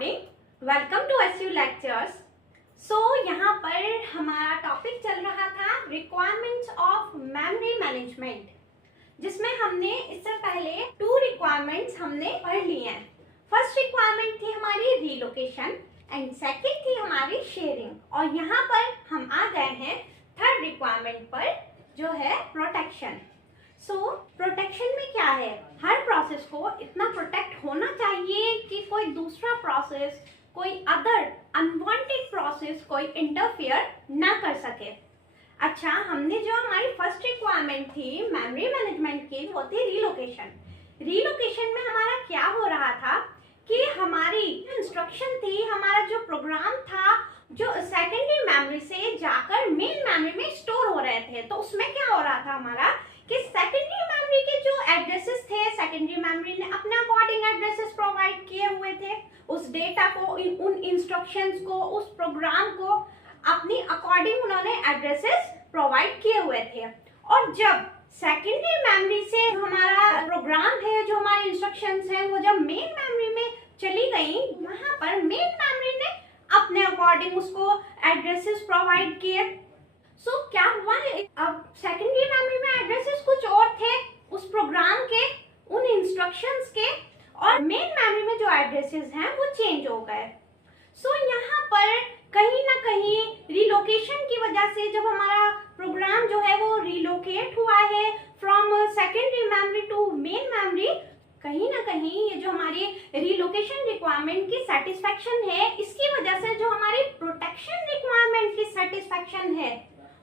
Morning, welcome to SU lectures. यहाँ पर हमारा टॉपिक चल रहा था रिक्वायरमेंट्स ऑफ मेमोरी मैनेजमेंट, जिसमें हमने इससे पहले 2 रिक्वायरमेंट्स हमने पढ़ ली हैं। फर्स्ट रिक्वायरमेंट थी हमारी रीलोकेशन एंड सेकंड थी हमारी शेयरिंग, और यहाँ पर हम आ गए हैं थर्ड रिक्वायरमेंट पर, जो है प्रोटेक्शन। प्रोटेक्शन में क्या है, हर प्रोसेस को इतना प्रोटेक्ट होना चाहिए कि कोई दूसरा प्रोसेस, कोई अदर अनवांटेड प्रोसेस कोई इंटरफियर ना कर सके। अच्छा, हमने जो हमारी फर्स्ट रिक्वायरमेंट थी मेमोरी मैनेजमेंट की, वो थी रीलोकेशन। रीलोकेशन में हमारा क्या हो रहा था कि हमारी इंस्ट्रक्शन थी, हमारा जो प्रोग्राम था, जो सेकेंडरी मेमोरी से जाकर मेन मेमोरी में स्टोर हो रहे थे। तो उसमें क्या हो रहा था हमारा कि सेकेंडरी मेमोरी के जो एड्रेसेस थे, सेकेंडरी मेमोरी ने अपने अकॉर्डिंग एड्रेसेस प्रोवाइड किए हुए थे। उस डेटा को, उन इंस्ट्रक्शंस को, उस प्रोग्राम को अपनी अकॉर्डिंग उन्होंने एड्रेसेस प्रोवाइड किए हुए थे। और जब सेकेंडरी मेमोरी से हमारा प्रोग्राम है, जो हमारे इंस्ट्रक्शंस हैं, वो जब मेन मेमोरी में चली गई, वहां पर मेन मेमोरी ने अपने अकॉर्डिंग उसको एड्रेसेस प्रोवाइड किए। क्या हुआ है, अब सेकेंडरी मेमोरी में एड्रेसेस कुछ और थे उस प्रोग्राम के, उन इंस्ट्रक्शंस के, और मेन मेमोरी में जो एड्रेसेस हैं वो चेंज हो गए। यहाँ पर कहीं ना कहीं रिलोकेशन की वजह से, जब हमारा प्रोग्राम जो है वो रिलोकेट हुआ है from secondary memory to main memory, कहीं ना कहीं ये जो हमारी रिलोकेशन रिक्वायरमेंट की सेटिस्फेक्शन है, इसकी वजह से जो हमारी प्रोटेक्शन रिक्वायरमेंट की सेटिस्फेक्शन है,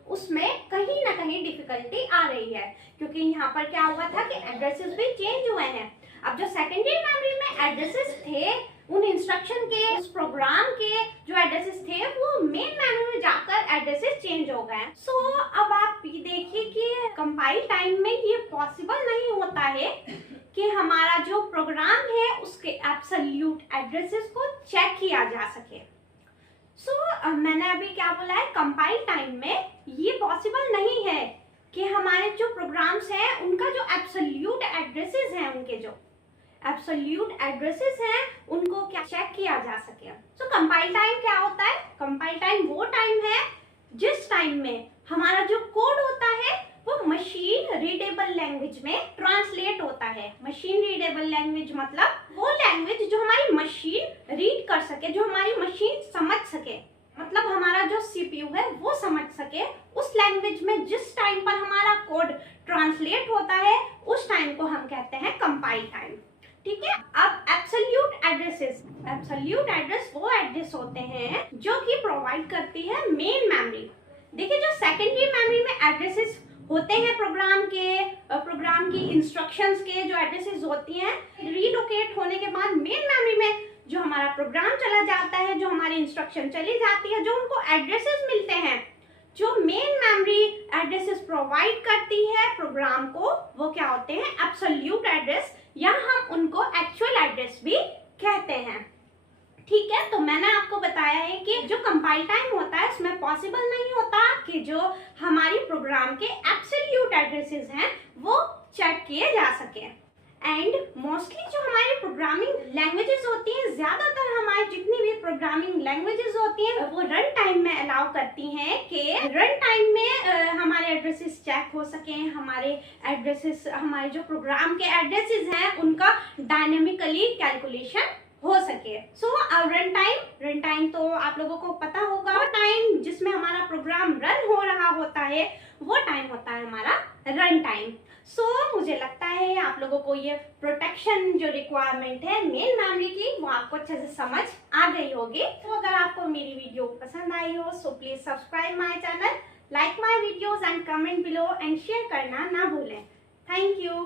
उसमें कहीं ना कहीं डिफिकल्टी आ रही है। क्योंकि यहाँ पर क्या हुआ था कि एड्रेसेस भी चेंज हुए हैं। अब जो सेकेंडरी मेमोरी में एड्रेसेस थे, उन इंस्ट्रक्शन के, उस प्रोग्राम के जो एड्रेसेस थे, वो मेन मेमोरी में जाकर एड्रेसेस चेंज हो गए। अब आप देखिए कि कंपाइल टाइम में ये पॉसिबल नहीं होता है कि हमारा जो प्रोग्राम है उसके एब्सोल्यूट एड्रेसेस को चेक किया जा सके। मैंने अभी क्या बोला है, कंपाइल टाइम में ये पॉसिबल नहीं है कि हमारे जो प्रोग्राम्स हैं उनका जो एब्सोल्यूट एड्रेसेस हैं, उनके जो एब्सोल्यूट एड्रेसेस हैं उनको क्या चेक किया जा सके। कंपाइल टाइम क्या होता है, कंपाइल टाइम वो टाइम है जिस टाइम में हमारा जो कोड होता है वो मशीन रीडेबल लैंग्वेज में ट्रांसलेट होता है। मशीन रीडेबल लैंग्वेज मतलब वो लैंग्वेज जो हमारी मशीन रीड कर सके, जो हमारी मशीन समझ सके, मतलब हमारा जो सीपीयू है वो समझ सके। उस लैंग्वेज में जिस टाइम पर हमारा कोड ट्रांसलेट होता है, उस टाइम को हम कहते हैं कंपाइल टाइम। ठीक है। अब एब्सोल्यूट एड्रेसेस, एब्सोल्यूट एड्रेस वो एड्रेस होते हैं जो कि प्रोवाइड करती है मेन मेमोरी। देखिए, जो सेकेंडरी मेमोरी में एड्रेसेस होते हैं प्रोग्राम के, प्रोग्राम की इंस्ट्रक्शंस के जो एड्रेसेस होती हैं, रीलोकेट होने के बाद मेन मेमोरी में जो हमारा प्रोग्राम चला जाता है, जो हमारी इंस्ट्रक्शन चली जाती है, जो उनको एड्रेसेस मिलते हैं, जो मेन मेमोरी एड्रेसेस प्रोवाइड करती है प्रोग्राम को, वो क्या होते हैं, एब्सोल्यूट एड्रेस, या हम उनको एक्चुअल एड्रेस भी कहते हैं। ठीक है। तो मैंने आपको बताया है कि जो कंपाइल टाइम होता है उसमें पॉसिबल नहीं होता कि जो हमारी प्रोग्राम के एब्सोल्यूट एड्रेसेस हैं वो चेक किए जा सके। एंड मोस्टली जो हमारी प्रोग्रामिंग लैंग्वेजेस होती हैं, ज्यादातर हमारी जितनी भी प्रोग्रामिंग लैंग्वेजेस होती हैं, वो रन टाइम में अलाउ करती हैं कि रन टाइम में हमारे एड्रेसेस चेक हो सके, हमारे एड्रेसेस, हमारे जो प्रोग्राम के एड्रेसेस हैं उनका डायनेमिकली कैलकुलेशन हो सके। रन टाइम तो आप लोगों को पता होगा, वो टाइम जिसमें हमारा प्रोग्राम रन हो रहा होता है, वो टाइम होता है हमारा रन टाइम। मुझे लगता है आप लोगों को ये प्रोटेक्शन जो रिक्वायरमेंट है मेन मेमोरी की, वो आपको अच्छे से समझ आ गई होगी। अगर आपको मेरी वीडियो पसंद आई हो, so please subscribe my channel, like my videos and comment below and share करना ना भूलें। Thank you.